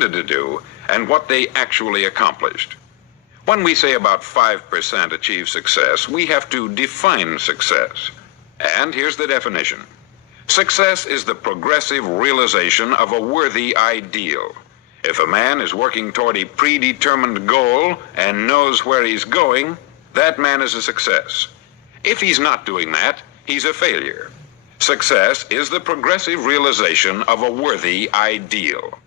pretended to do and what they actually accomplished. When we say about 5% achieve success, we have to define success. And here's the definition. Success is the progressive realization of a worthy ideal. If a man is working toward a predetermined goal and knows where he's going, that man is a success. If he's not doing that, he's a failure. Success is the progressive realization of a worthy ideal.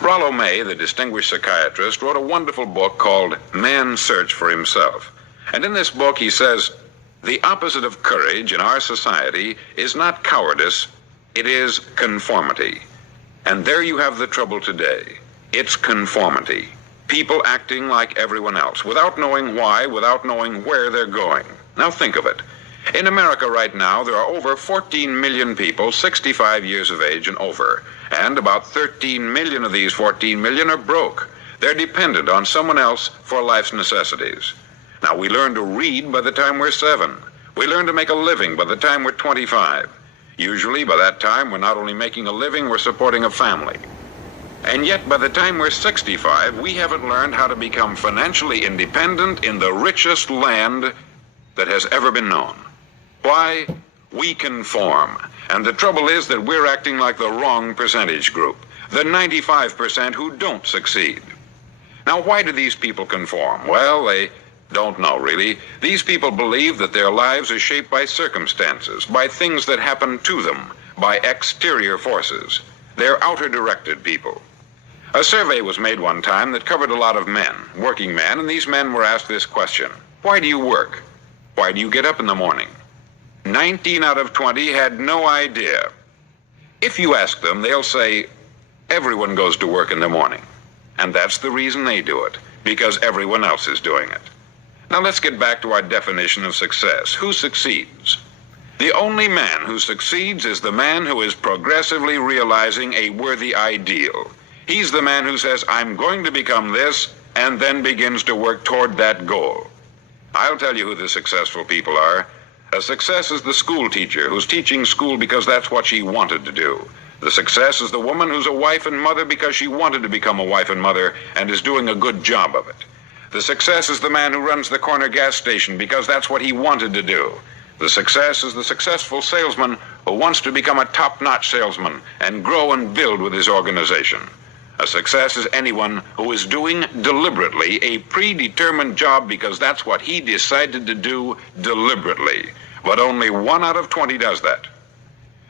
Rollo May, the distinguished psychiatrist, wrote a wonderful book called Man's Search for Himself. And in this book he says, the opposite of courage in our society is not cowardice, it is conformity. And there you have the trouble today. It's conformity. People acting like everyone else, without knowing why, without knowing where they're going. Now think of it. In America right now, there are over 14 million people 65 years of age and over, and about 13 million of these 14 million are broke. They're dependent on someone else for life's necessities. Now, we learn to read by the time we're 7. We learn to make a living by the time we're 25. Usually, by that time, we're not only making a living, we're supporting a family. And yet, by the time we're 65, we haven't learned how to become financially independent in the richest land that has ever been known. Why? We conform. And the trouble is that we're acting like the wrong percentage group, the 95% who don't succeed. Now, why do these people conform? Well, they don't know, really. These people believe that their lives are shaped by circumstances, by things that happen to them, by exterior forces. They're outer-directed people. A survey was made one time that covered a lot of men, working men, and these men were asked this question. Why do you work? Why do you get up in the morning? 19 out of 20 had no idea. If you ask them, they'll say, everyone goes to work in the morning. And that's the reason they do it, because everyone else is doing it. Now let's get back to our definition of success. Who succeeds? The only man who succeeds is the man who is progressively realizing a worthy ideal. He's the man who says, I'm going to become this, and then begins to work toward that goal. I'll tell you who the successful people are. A success is the school teacher who's teaching school because that's what she wanted to do. The success is the woman who's a wife and mother because she wanted to become a wife and mother and is doing a good job of it. The success is the man who runs the corner gas station because that's what he wanted to do. The success is the successful salesman who wants to become a top-notch salesman and grow and build with his organization. A success is anyone who is doing deliberately a predetermined job because that's what he decided to do deliberately. But only 1 out of 20 does that.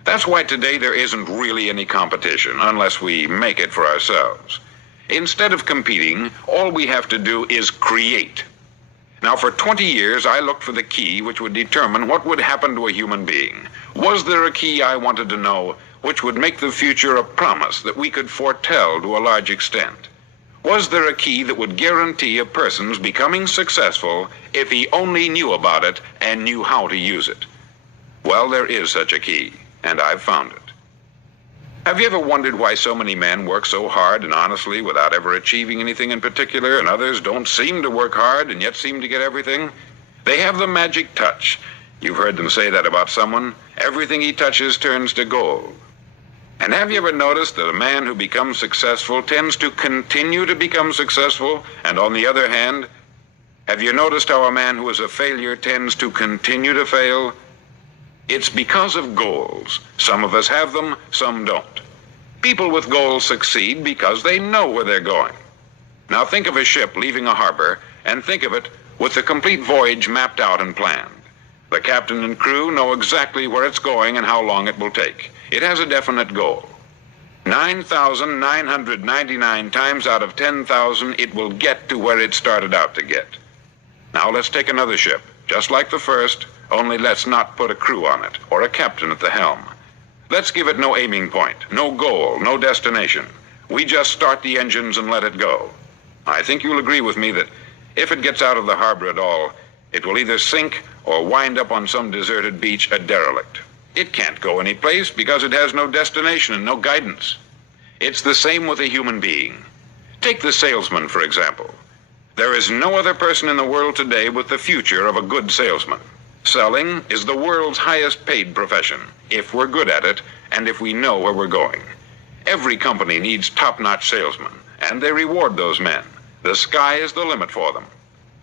That's why today there isn't really any competition unless we make it for ourselves. Instead of competing, all we have to do is create. Now, for 20 years, I looked for the key which would determine what would happen to a human being. Was there a key I wanted to know which would make the future a promise that we could foretell to a large extent? Was there a key that would guarantee a person's becoming successful if he only knew about it and knew how to use it? Well, there is such a key, and I've found it. Have you ever wondered why so many men work so hard and honestly without ever achieving anything in particular, and others don't seem to work hard and yet seem to get everything? They have the magic touch. You've heard them say that about someone. Everything he touches turns to gold. And have you ever noticed that a man who becomes successful tends to continue to become successful, and on the other hand, have you noticed how a man who is a failure tends to continue to fail? It's because of goals. Some of us have them, some don't. People with goals succeed because they know where they're going. Now think of a ship leaving a harbor, and think of it with the complete voyage mapped out and planned. The captain and crew know exactly where it's going and how long it will take. It has a definite goal. 9,999 times out of 10,000, it will get to where it started out to get. Now let's take another ship, just like the first, only let's not put a crew on it, or a captain at the helm. Let's give it no aiming point, no goal, no destination. We just start the engines and let it go. I think you'll agree with me that if it gets out of the harbor at all, it will either sink or wind up on some deserted beach a derelict. It can't go anyplace because it has no destination and no guidance. It's the same with a human being. Take the salesman, for example. There is no other person in the world today with the future of a good salesman. Selling is the world's highest paid profession, if we're good at it and if we know where we're going. Every company needs top-notch salesmen, and they reward those men. The sky is the limit for them.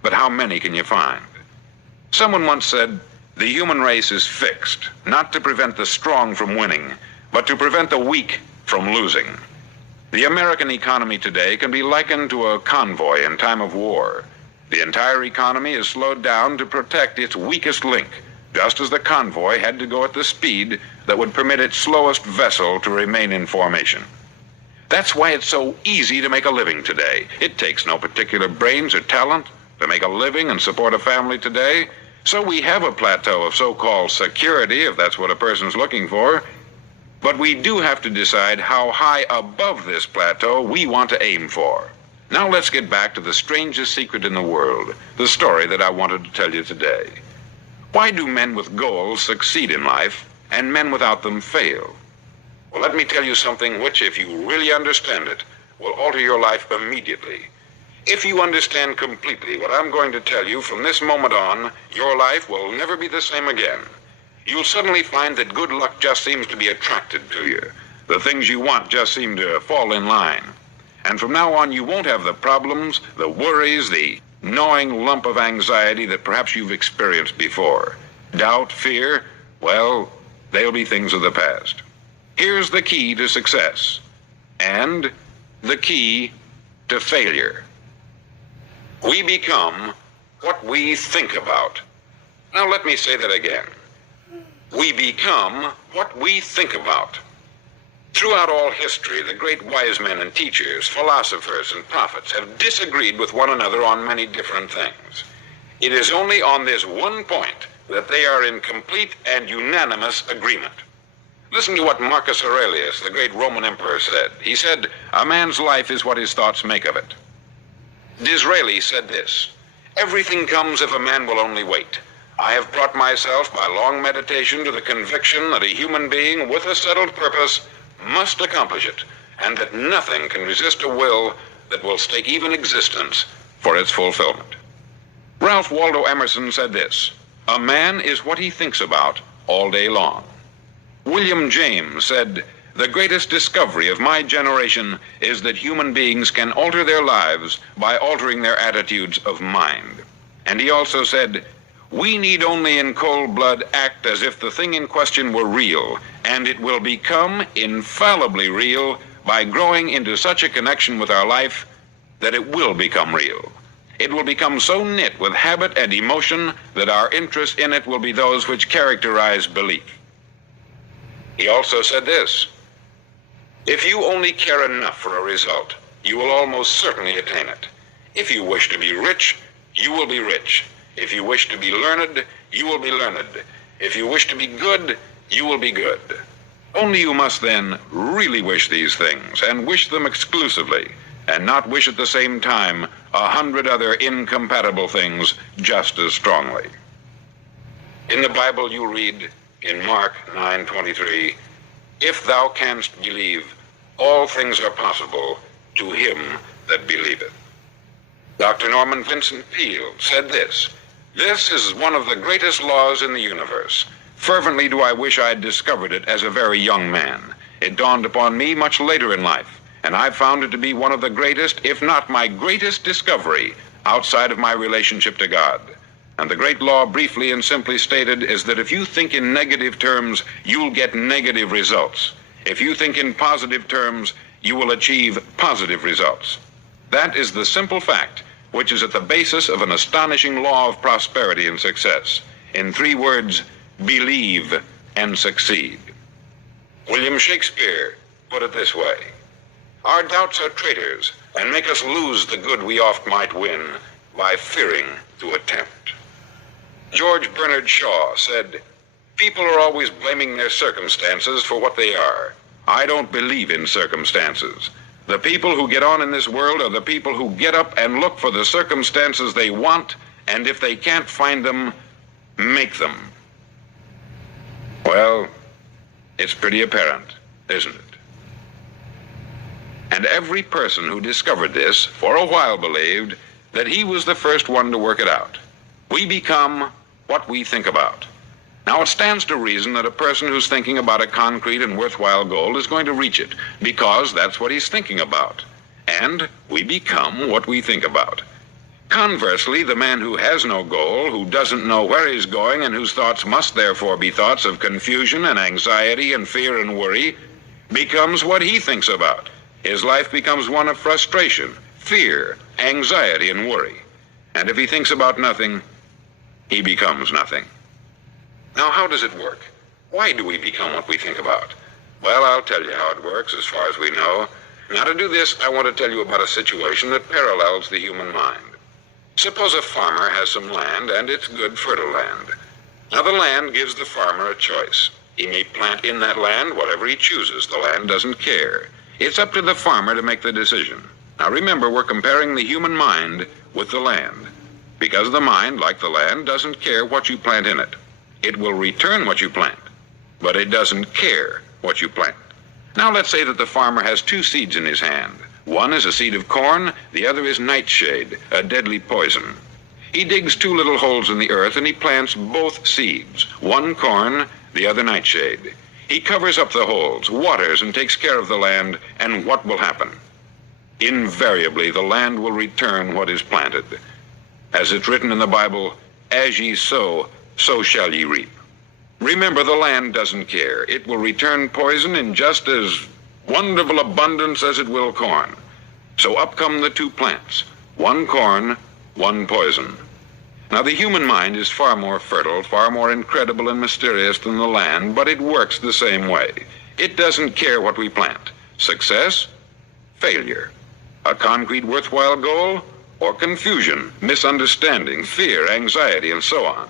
But how many can you find? Someone once said, the human race is fixed, not to prevent the strong from winning, but to prevent the weak from losing. The American economy today can be likened to a convoy in time of war. The entire economy is slowed down to protect its weakest link, just as the convoy had to go at the speed that would permit its slowest vessel to remain in formation. That's why it's so easy to make a living today. It takes no particular brains or talent to make a living and support a family today. So we have a plateau of so-called security, if that's what a person's looking for. But we do have to decide how high above this plateau we want to aim for. Now let's get back to the strangest secret in the world, the story that I wanted to tell you today. Why do men with goals succeed in life and men without them fail? Well, let me tell you something which, if you really understand it, will alter your life immediately. If you understand completely what I'm going to tell you from this moment on, your life will never be the same again. You'll suddenly find that good luck just seems to be attracted to you. The things you want just seem to fall in line. And from now on, you won't have the problems, the worries, the gnawing lump of anxiety that perhaps you've experienced before. Doubt, fear, well, they'll be things of the past. Here's the key to success and the key to failure. We become what we think about. Now let me say that again. We become what we think about. Throughout all history, the great wise men and teachers, philosophers and prophets have disagreed with one another on many different things. It is only on this one point that they are in complete and unanimous agreement. Listen to what Marcus Aurelius, the great Roman emperor, said. He said, "A man's life is what his thoughts make of it." Disraeli said this, "Everything comes if a man will only wait. I have brought myself by long meditation to the conviction that a human being with a settled purpose must accomplish it, and that nothing can resist a will that will stake even existence for its fulfillment." Ralph Waldo Emerson said this, "A man is what he thinks about all day long." William James said, "The greatest discovery of my generation is that human beings can alter their lives by altering their attitudes of mind." And he also said, "We need only in cold blood act as if the thing in question were real, and it will become infallibly real by growing into such a connection with our life that it will become real. It will become so knit with habit and emotion that our interest in it will be those which characterize belief." He also said this, "If you only care enough for a result, you will almost certainly attain it. If you wish to be rich, you will be rich. If you wish to be learned, you will be learned. If you wish to be good, you will be good. Only you must then really wish these things, and wish them exclusively, and not wish at the same time 100 other incompatible things just as strongly." In the Bible you read in Mark 9:23, "If thou canst believe, all things are possible to him that believeth." Dr. Norman Vincent Peale said this, "This is one of the greatest laws in the universe. Fervently do I wish I had discovered it as a very young man. It dawned upon me much later in life, and I found it to be one of the greatest, if not my greatest discovery outside of my relationship to God. And the great law, briefly and simply stated, is that if you think in negative terms, you'll get negative results. If you think in positive terms, you will achieve positive results. That is the simple fact which is at the basis of an astonishing law of prosperity and success. In 3 words, believe and succeed." William Shakespeare put it this way, "Our doubts are traitors and make us lose the good we oft might win by fearing to attempt." George Bernard Shaw said, "People are always blaming their circumstances for what they are. I don't believe in circumstances. The people who get on in this world are the people who get up and look for the circumstances they want, and if they can't find them, make them." Well, it's pretty apparent, isn't it? And every person who discovered this for a while believed that he was the first one to work it out. We become what we think about. Now, it stands to reason that a person who's thinking about a concrete and worthwhile goal is going to reach it, because that's what he's thinking about. and we become what we think about. Conversely, the man who has no goal, who doesn't know where he's going, and whose thoughts must therefore be thoughts of confusion and anxiety and fear and worry, becomes what he thinks about. His life becomes one of frustration, fear, anxiety, and worry. And if he thinks about nothing, he becomes nothing. Now, how does it work? Why do we become what we think about? Well, I'll tell you how it works as far as we know. Now, to do this, I want to tell you about a situation that parallels the human mind. Suppose a farmer has some land, and it's good, fertile land. Now, the land gives the farmer a choice. He may plant in that land whatever he chooses. The land doesn't care. It's up to the farmer to make the decision. Now, remember, we're comparing the human mind with the land, because the mind, like the land, doesn't care what you plant in it. It will return what you plant, but it doesn't care what you plant. Now, let's say that the farmer has two seeds in his hand. One is a seed of corn, the other is nightshade, a deadly poison. He digs two little holes in the earth and he plants both seeds, one corn, the other nightshade. He covers up the holes, waters, and takes care of the land, and what will happen? Invariably, the land will return what is planted. As it's written in the Bible, as ye sow, so shall ye reap. Remember, the land doesn't care. It will return poison in just as wonderful abundance as it will corn. So up come the two plants, one corn, one poison. Now, the human mind is far more fertile, far more incredible and mysterious than the land, but it works the same way. It doesn't care what we plant. Success, failure. A concrete, worthwhile goal, or confusion, misunderstanding, fear, anxiety, and so on.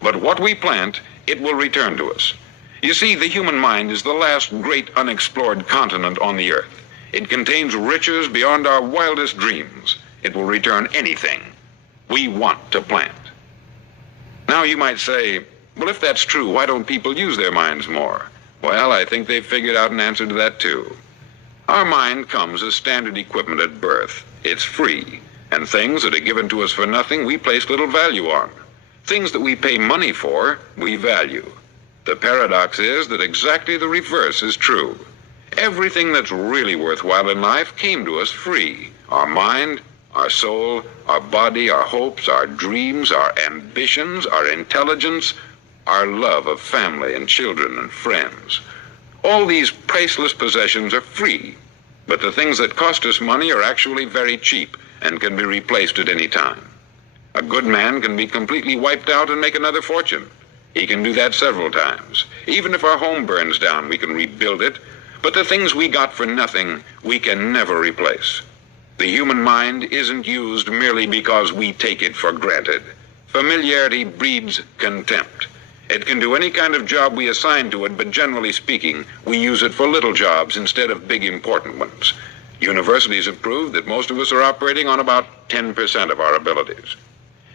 But what we plant, it will return to us. You see, the human mind is the last great unexplored continent on the earth. It contains riches beyond our wildest dreams. It will return anything we want to plant. Now, you might say, well, if that's true, why don't people use their minds more? Well, I think they've figured out an answer to that, too. Our mind comes as standard equipment at birth. It's free, and things that are given to us for nothing, we place little value on. Things that we pay money for, we value. The paradox is that exactly the reverse is true. Everything that's really worthwhile in life came to us free. Our mind, our soul, our body, our hopes, our dreams, our ambitions, our intelligence, our love of family and children and friends. All these priceless possessions are free, but the things that cost us money are actually very cheap and can be replaced at any time. A good man can be completely wiped out and make another fortune. He can do that several times. Even if our home burns down, we can rebuild it, but the things we got for nothing, we can never replace. The human mind isn't used merely because we take it for granted. Familiarity breeds contempt. It can do any kind of job we assign to it, but generally speaking, we use it for little jobs instead of big important ones. Universities have proved that most of us are operating on about 10% of our abilities.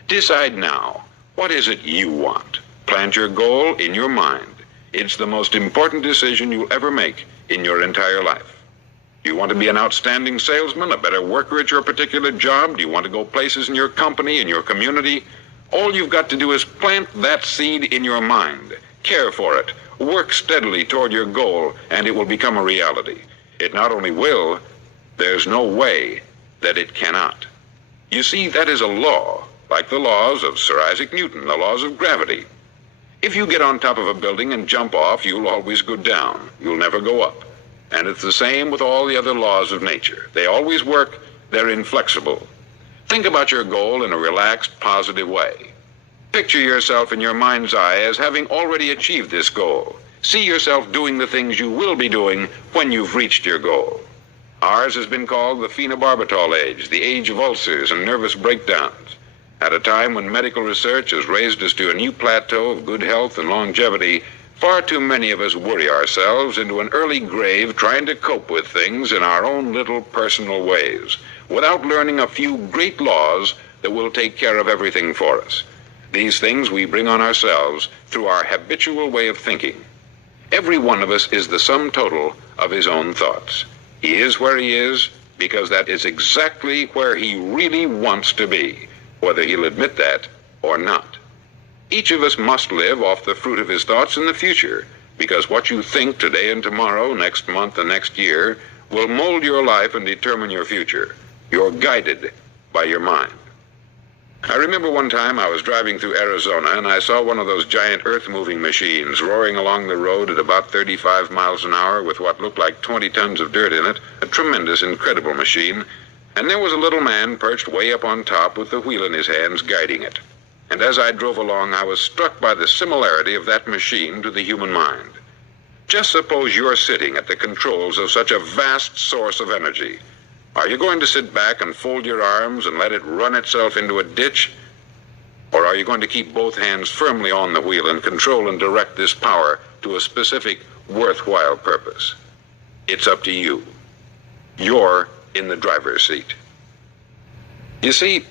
Decide now, what is it you want? Plant your goal in your mind. It's the most important decision you'll ever make in your entire life. Do you want to be an outstanding salesman, a better worker at your particular job? Do you want to go places in your company, in your community? All you've got to do is plant that seed in your mind. Care for it. Work steadily toward your goal, and it will become a reality. It not only will, there's no way that it cannot. You see, that is a law, like the laws of Sir Isaac Newton, the laws of gravity. If you get on top of a building and jump off, you'll always go down. You'll never go up. And it's the same with all the other laws of nature. They always work. They're inflexible. Think about your goal in a relaxed, positive way. Picture yourself in your mind's eye as having already achieved this goal. See yourself doing the things you will be doing when you've reached your goal. Ours has been called the phenobarbital age, the age of ulcers and nervous breakdowns. At a time when medical research has raised us to a new plateau of good health and longevity, far too many of us worry ourselves into an early grave trying to cope with things in our own little personal ways, without learning a few great laws that will take care of everything for us. These things we bring on ourselves through our habitual way of thinking. Every one of us is the sum total of his own thoughts. He is where he is because that is exactly where he really wants to be, whether he'll admit that or not. Each of us must live off the fruit of his thoughts in the future, because what you think today and tomorrow, next month and next year, will mold your life and determine your future. You're guided by your mind. I remember one time I was driving through Arizona and I saw one of those giant earth-moving machines roaring along the road at about 35 miles an hour with what looked like 20 tons of dirt in it, a tremendous, incredible machine, and there was a little man perched way up on top with the wheel in his hands guiding it. And as I drove along, I was struck by the similarity of that machine to the human mind. Just suppose you're sitting at the controls of such a vast source of energy. Are you going to sit back and fold your arms and let it run itself into a ditch? Or are you going to keep both hands firmly on the wheel and control and direct this power to a specific, worthwhile purpose? It's up to you. You're in the driver's seat. You see,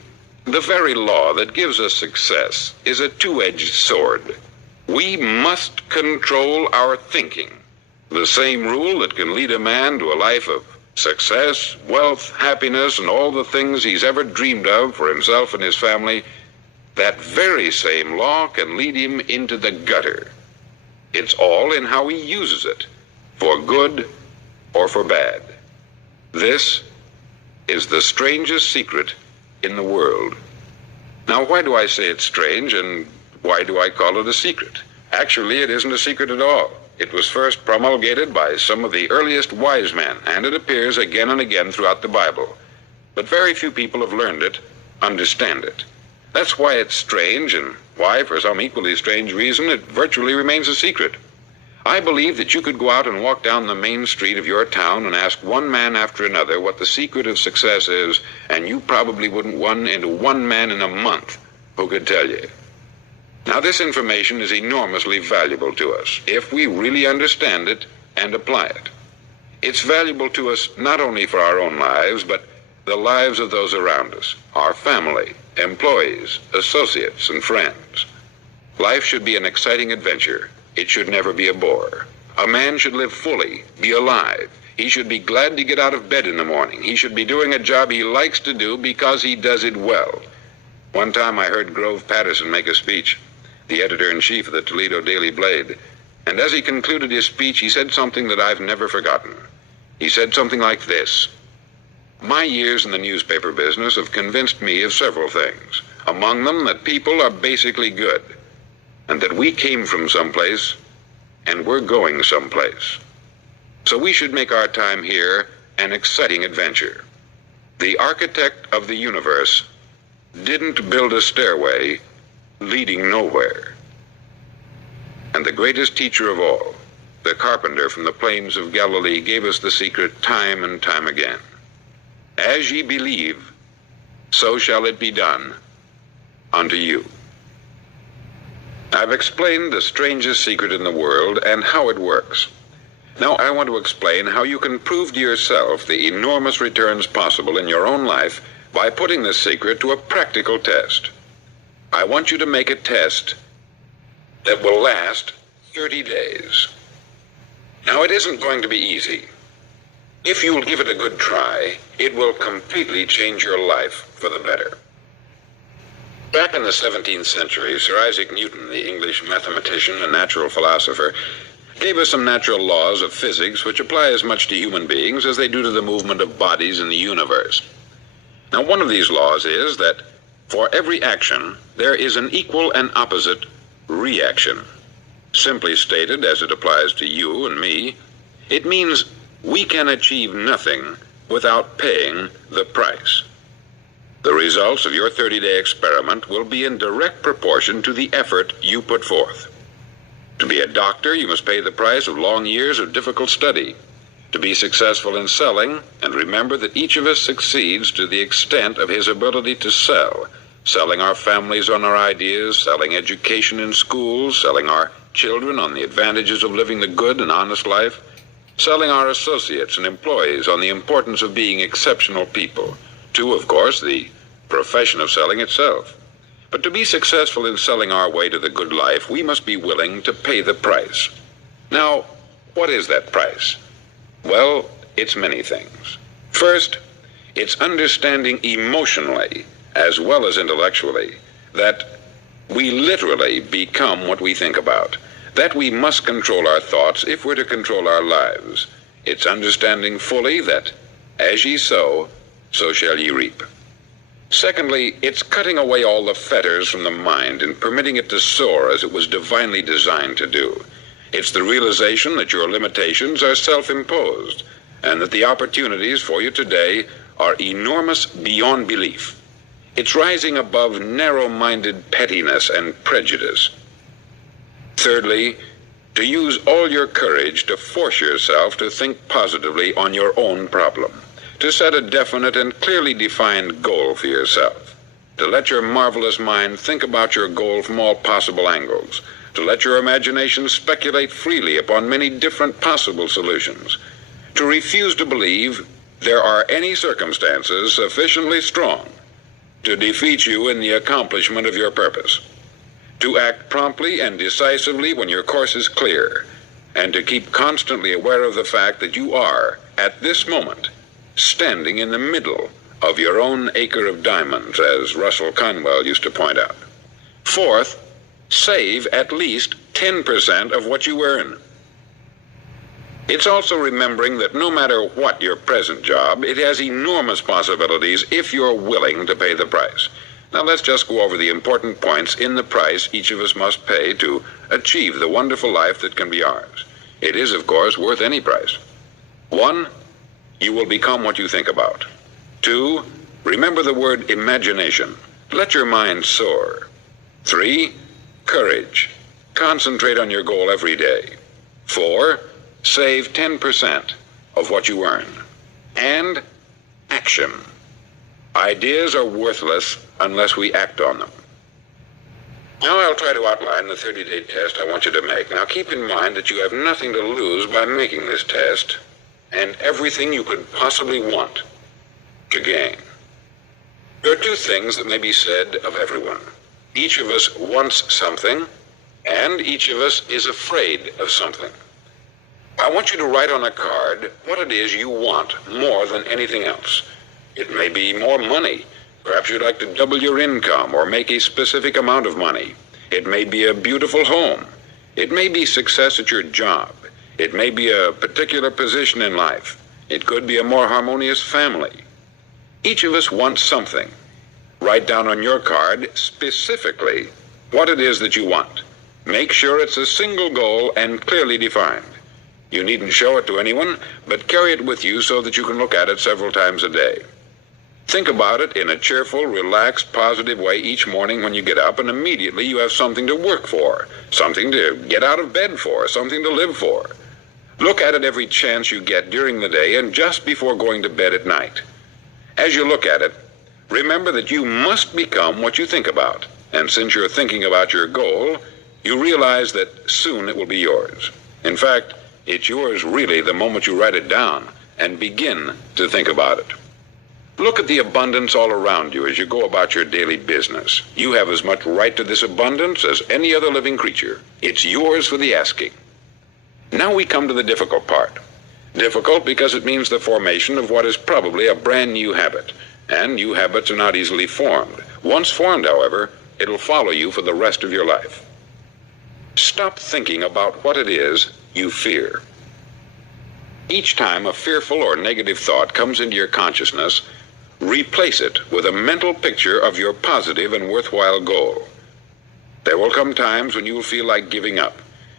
the very law that gives us success is a two-edged sword. We must control our thinking. The same rule that can lead a man to a life of success, wealth, happiness, and all the things he's ever dreamed of for himself and his family, that very same law can lead him into the gutter. It's all in how he uses it, for good or for bad. This is the strangest secret in the world. Now, why do I say it's strange, and why do I call it a secret? Actually, it isn't a secret at all. It was first promulgated by some of the earliest wise men, and it appears again and again throughout the Bible. But very few people have learned it, understand it. That's why it's strange, and why, for some equally strange reason, it virtually remains a secret. I believe that you could go out and walk down the main street of your town and ask one man after another what the secret of success is, and you probably wouldn't run into one man in a month who could tell you. Now, this information is enormously valuable to us if we really understand it and apply it. It's valuable to us not only for our own lives, but the lives of those around us, our family, employees, associates, and friends. Life should be an exciting adventure. It should never be a bore. A man should live fully, be alive. He should be glad to get out of bed in the morning. He should be doing a job he likes to do because he does it well. One time I heard Grove Patterson make a speech, the editor-in-chief of the Toledo Daily Blade, and as he concluded his speech, he said something that I've never forgotten. He said something like this: "My years in the newspaper business have convinced me of several things, among them that people are basically good, and that we came from someplace and we're going someplace. So we should make our time here an exciting adventure. The architect of the universe didn't build a stairway leading nowhere. And the greatest teacher of all, the carpenter from the plains of Galilee, gave us the secret time and time again. As ye believe, so shall it be done unto you." I've explained the strangest secret in the world and how it works. Now I want to explain how you can prove to yourself the enormous returns possible in your own life by putting this secret to a practical test. I want you to make a test that will last 30 days. Now, it isn't going to be easy. If you'll give it a good try, it will completely change your life for the better. Back in the 17th century, Sir Isaac Newton, the English mathematician and natural philosopher, gave us some natural laws of physics which apply as much to human beings as they do to the movement of bodies in the universe. Now, one of these laws is that for every action, there is an equal and opposite reaction. Simply stated, as it applies to you and me, it means we can achieve nothing without paying the price. The results of your 30-day experiment will be in direct proportion to the effort you put forth. To be a doctor, you must pay the price of long years of difficult study. To be successful in selling, and remember that each of us succeeds to the extent of his ability to sell, selling our families on our ideas, selling education in schools, selling our children on the advantages of living the good and honest life, selling our associates and employees on the importance of being exceptional people, to, of course, the profession of selling itself. But to be successful in selling our way to the good life, we must be willing to pay the price. Now, what is that price? Well, it's many things. First, it's understanding emotionally, as well as intellectually, that we literally become what we think about, that we must control our thoughts if we're to control our lives. It's understanding fully that, as ye sow, so shall ye reap. Secondly, it's cutting away all the fetters from the mind and permitting it to soar as it was divinely designed to do. It's the realization that your limitations are self-imposed and that the opportunities for you today are enormous beyond belief. It's rising above narrow-minded pettiness and prejudice. Thirdly, to use all your courage to force yourself to think positively on your own problem, to set a definite and clearly defined goal for yourself, to let your marvelous mind think about your goal from all possible angles, to let your imagination speculate freely upon many different possible solutions, to refuse to believe there are any circumstances sufficiently strong to defeat you in the accomplishment of your purpose, to act promptly and decisively when your course is clear, and to keep constantly aware of the fact that you are, at this moment, standing in the middle of your own acre of diamonds, as Russell Conwell used to point out. Fourth, save at least 10% of what you earn. It's also remembering that no matter what your present job, it has enormous possibilities if you're willing to pay the price. Now let's just go over the important points in the price each of us must pay to achieve the wonderful life that can be ours. It is, of course, worth any price. 1, you will become what you think about. 2, remember the word imagination. Let your mind soar. 3, courage. Concentrate on your goal every day. 4, save 10% of what you earn. And action. Ideas are worthless unless we act on them. Now I'll try to outline the 30-day test I want you to make. Now keep in mind that you have nothing to lose by making this test, and everything you could possibly want to gain. There are 2 things that may be said of everyone. Each of us wants something, and each of us is afraid of something. I want you to write on a card what it is you want more than anything else. It may be more money. Perhaps you'd like to double your income or make a specific amount of money. It may be a beautiful home. It may be success at your job. It may be a particular position in life. It could be a more harmonious family. Each of us wants something. Write down on your card specifically what it is that you want. Make sure it's a single goal and clearly defined. You needn't show it to anyone, but carry it with you so that you can look at it several times a day. Think about it in a cheerful, relaxed, positive way each morning when you get up, and immediately you have something to work for, something to get out of bed for, something to live for. Look at it every chance you get during the day and just before going to bed at night. As you look at it, remember that you must become what you think about, and since you're thinking about your goal, you realize that soon it will be yours. In fact, it's yours really the moment you write it down and begin to think about it. Look at the abundance all around you as you go about your daily business. You have as much right to this abundance as any other living creature. It's yours for the asking. Now we come to the difficult part. Difficult because it means the formation of what is probably a brand new habit. And new habits are not easily formed. Once formed, however, it'll follow you for the rest of your life. Stop thinking about what it is you fear. Each time a fearful or negative thought comes into your consciousness, replace it with a mental picture of your positive and worthwhile goal. There will come times when you will feel like giving up.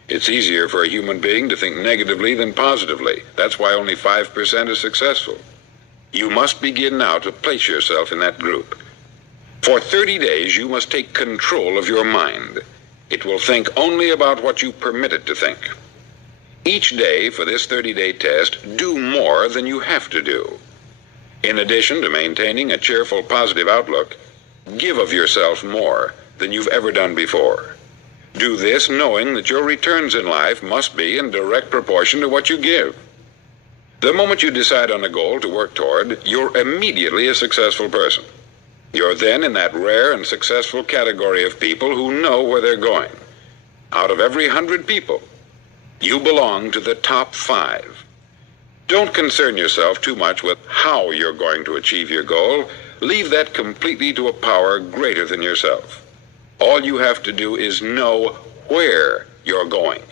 It's easier for a human being to think negatively than positively. That's why only 5% is successful. You must begin now to place yourself in that group. For 30 days, you must take control of your mind. It will think only about what you permit it to think. Each day for this 30-day test, do more than you have to do. In addition to maintaining a cheerful, positive outlook, give of yourself more than you've ever done before. Do this knowing that your returns in life must be in direct proportion to what you give. The moment you decide on a goal to work toward, you're immediately a successful person. You're then in that rare and successful category of people who know where they're going. Out of every 100 people, you belong to the top 5. Don't concern yourself too much with how you're going to achieve your goal. Leave that completely to a power greater than yourself. All you have to do is know where you're going.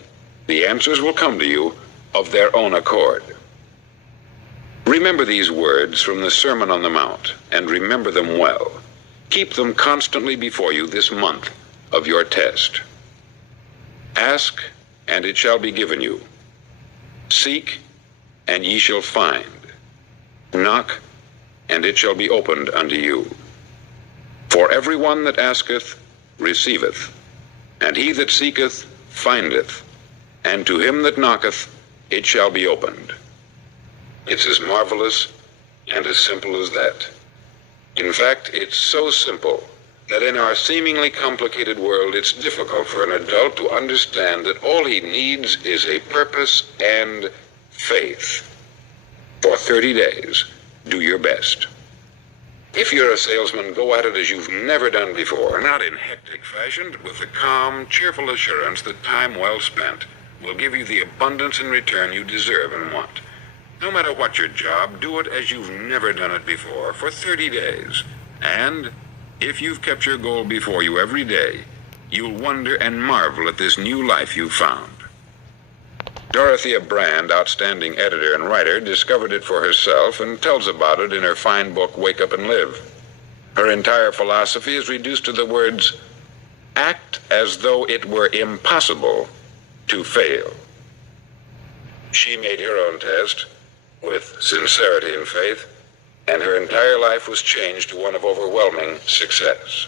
The answers will come to you of their own accord. Remember these words from the Sermon on the Mount, and remember them well. Keep them constantly before you this month of your test. Ask, and it shall be given you. Seek, and ye shall find. Knock, and it shall be opened unto you. For every one that asketh receiveth, and he that seeketh findeth, and to him that knocketh it shall be opened. It's as marvelous and as simple as that. In fact, it's so simple that in our seemingly complicated world it's difficult for an adult to understand that all he needs is a purpose and faith. For 30 days, do your best. If you're a salesman, go at it as you've never done before, not in hectic fashion, but with the calm, cheerful assurance that time well spent will give you the abundance in return you deserve and want. No matter what your job, do it as you've never done it before for 30 days. And if you've kept your goal before you every day, you'll wonder and marvel at this new life you've found. Dorothea Brand, outstanding editor and writer, discovered it for herself and tells about it in her fine book, Wake Up and Live. Her entire philosophy is reduced to the words, act as though it were impossible to fail. She made her own test with sincerity and faith, and her entire life was changed to one of overwhelming success.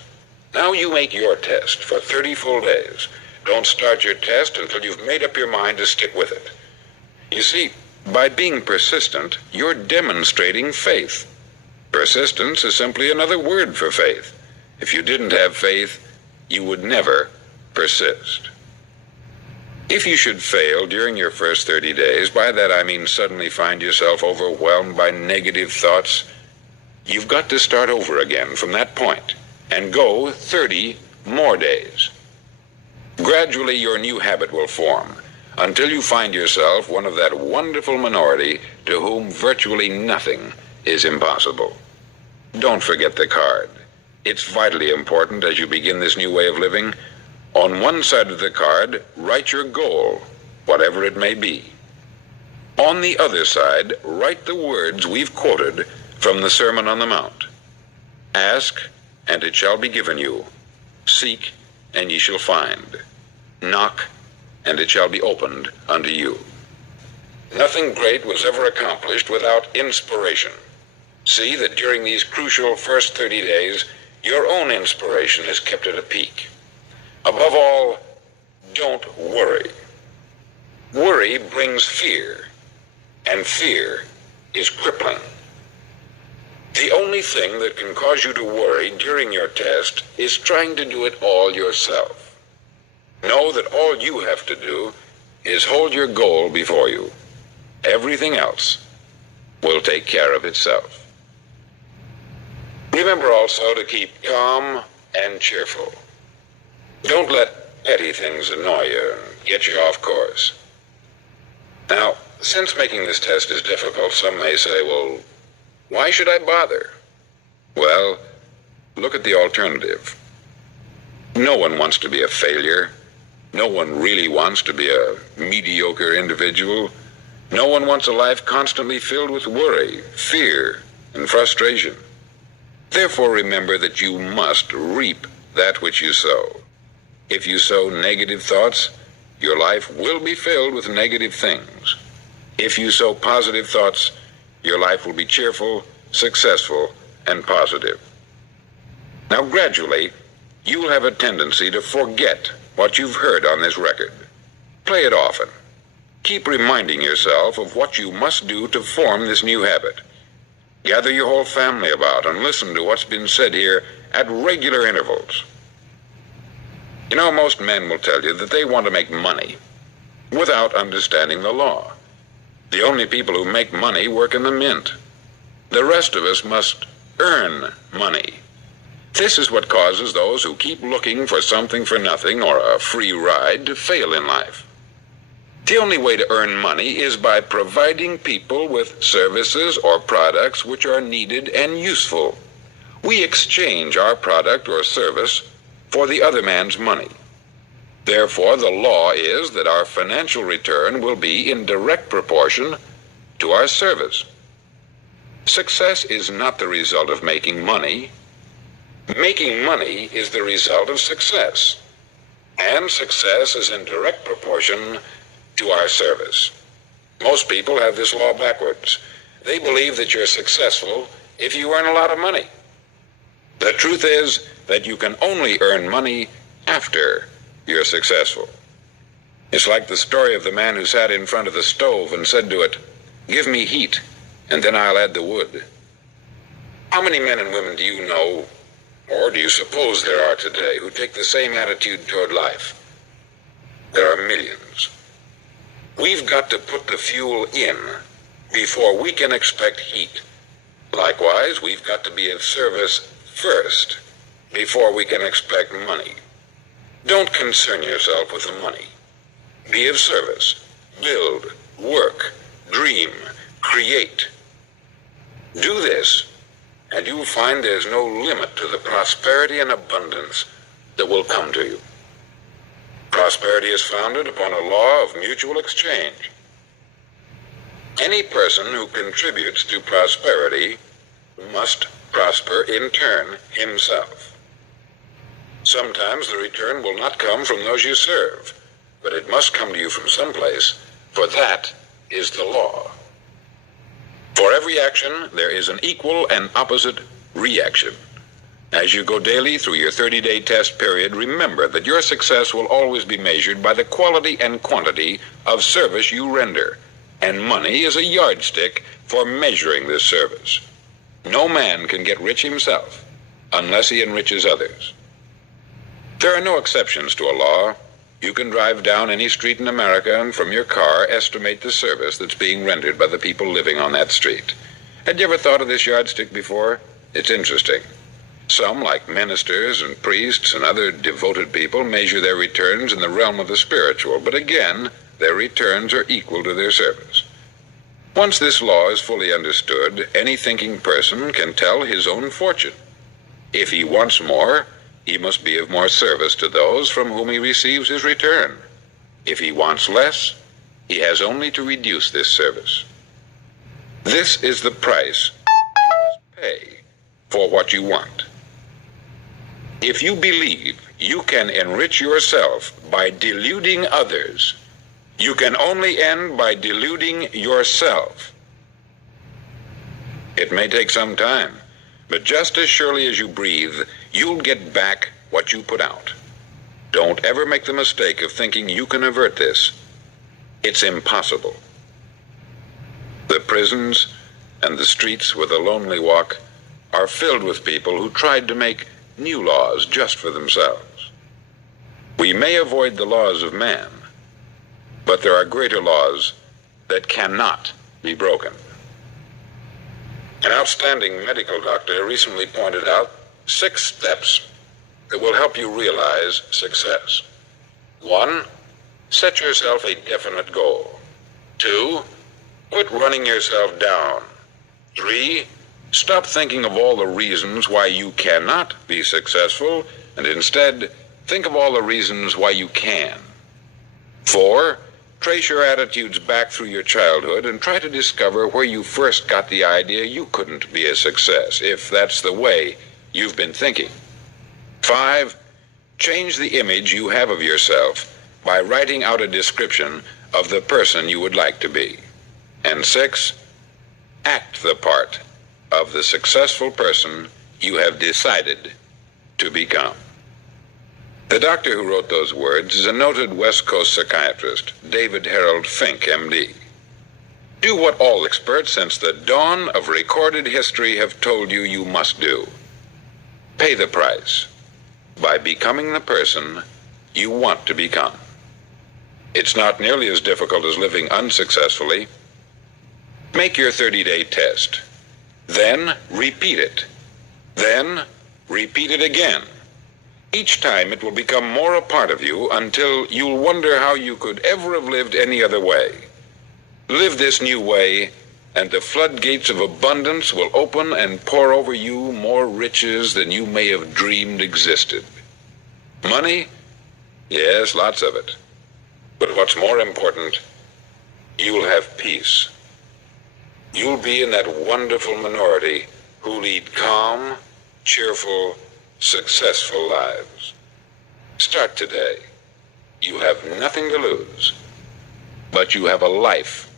Now you make your test for 30 full days. Don't start your test until you've made up your mind to stick with it. You see, by being persistent, you're demonstrating faith. Persistence is simply another word for faith. If you didn't have faith, you would never persist. If you should fail during your first 30 days, by that I mean suddenly find yourself overwhelmed by negative thoughts, you've got to start over again from that point and go 30 more days. Gradually, your new habit will form until you find yourself one of that wonderful minority to whom virtually nothing is impossible. Don't forget the card. It's vitally important as you begin this new way of living. On one side of the card, write your goal, whatever it may be. On the other side, write the words we've quoted from the Sermon on the Mount. Ask, and it shall be given you. Seek, and ye shall find. Knock, and it shall be opened unto you. Nothing great was ever accomplished without inspiration. See that during these crucial first 30 days, your own inspiration is kept at a peak. Above all, don't worry. Worry brings fear, and fear is crippling. The only thing that can cause you to worry during your test is trying to do it all yourself. Know that all you have to do is hold your goal before you. Everything else will take care of itself. Remember also to keep calm and cheerful. Don't let petty things annoy you and get you off course. Now, since making this test is difficult, some may say, well, why should I bother? Well, look at the alternative. No one wants to be a failure. No one really wants to be a mediocre individual. No one wants a life constantly filled with worry, fear, and frustration. Therefore, remember that you must reap that which you sow. If you sow negative thoughts, your life will be filled with negative things. If you sow positive thoughts, your life will be cheerful, successful, and positive. Now, gradually, you will have a tendency to forget what you've heard on this record. Play it often. Keep reminding yourself of what you must do to form this new habit. Gather your whole family about and listen to what's been said here at regular intervals. You know, most men will tell you that they want to make money without understanding the law. The only people who make money work in the mint. The rest of us must earn money. This is what causes those who keep looking for something for nothing or a free ride to fail in life. The only way to earn money is by providing people with services or products which are needed and useful. We exchange our product or service for the other man's money. Therefore, the law is that our financial return will be in direct proportion to our service. Success is not the result of making money. Making money is the result of success. And success is in direct proportion to our service. Most people have this law backwards. They believe that you're successful if you earn a lot of money. The truth is that you can only earn money after you're successful. It's like the story of the man who sat in front of the stove and said to it, "Give me heat, and then I'll add the wood." How many men and women do you know, or do you suppose there are today, who take the same attitude toward life? There are millions. We've got to put the fuel in before we can expect heat. Likewise, we've got to be of service first before we can expect money. Don't concern yourself with the money. Be of service. Build, work, dream, create. Do this, and you'll find there's no limit to the prosperity and abundance that will come to you. Prosperity is founded upon a law of mutual exchange. Any person who contributes to prosperity must prosper in turn himself. Sometimes the return will not come from those you serve, but it must come to you from someplace, for that is the law. For every action, there is an equal and opposite reaction. As you go daily through your 30-day test period, remember that your success will always be measured by the quality and quantity of service you render, and money is a yardstick for measuring this service. No man can get rich himself unless he enriches others. There are no exceptions to a law. You can drive down any street in America and from your car estimate the service that's being rendered by the people living on that street. Had you ever thought of this yardstick before? It's interesting. Some, like ministers and priests and other devoted people, measure their returns in the realm of the spiritual, but again, their returns are equal to their service. Once this law is fully understood, any thinking person can tell his own fortune. If he wants more, he must be of more service to those from whom he receives his return. If he wants less, he has only to reduce this service. This is the price you must pay for what you want. If you believe you can enrich yourself by deluding others, you can only end by deluding yourself. It may take some time, but just as surely as you breathe, you'll get back what you put out. Don't ever make the mistake of thinking you can avert this. It's impossible. The prisons and the streets where the lonely walk are filled with people who tried to make new laws just for themselves. We may avoid the laws of man, but there are greater laws that cannot be broken. An outstanding medical doctor recently pointed out 6 steps that will help you realize success. 1, set yourself a definite goal. 2, quit running yourself down. 3, stop thinking of all the reasons why you cannot be successful, and instead think of all the reasons why you can. 4, trace your attitudes back through your childhood and try to discover where you first got the idea you couldn't be a success, if that's the way you've been thinking. 5, change the image you have of yourself by writing out a description of the person you would like to be. And 6, act the part of the successful person you have decided to become. The doctor who wrote those words is a noted West Coast psychiatrist, David Harold Fink, M.D. Do what all experts since the dawn of recorded history have told you you must do. Pay the price by becoming the person you want to become. It's not nearly as difficult as living unsuccessfully. Make your 30-day test. Then repeat it. Then repeat it again. Each time it will become more a part of you until you'll wonder how you could ever have lived any other way. Live this new way, and the floodgates of abundance will open and pour over you more riches than you may have dreamed existed. Money? Yes, lots of it. But what's more important, you'll have peace. You'll be in that wonderful minority who lead calm, cheerful, successful lives. Start today. You have nothing to lose, but you have a life